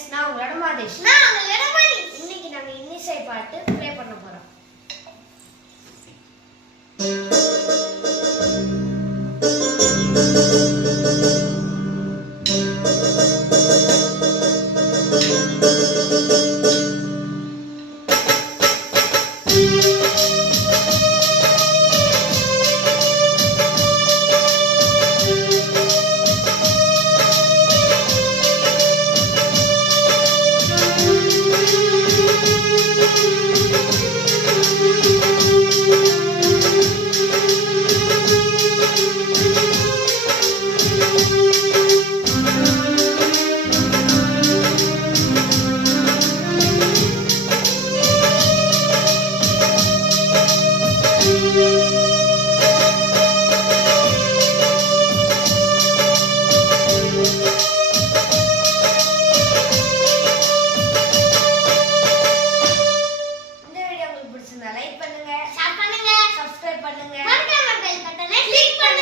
Friends, நான் உங்களோட மாதேஷ். இன்னைக்கு நாங்க இன்னிசை பாட்டு ப்ளே பண்ண போறோம். லைக் பண்ணுங்க, ஷேர் பண்ணுங்க, சப்ஸ்கிரைப் பண்ணுங்க, மறக்காம பெல் பட்டனை கிளிக் பண்ணுங்க.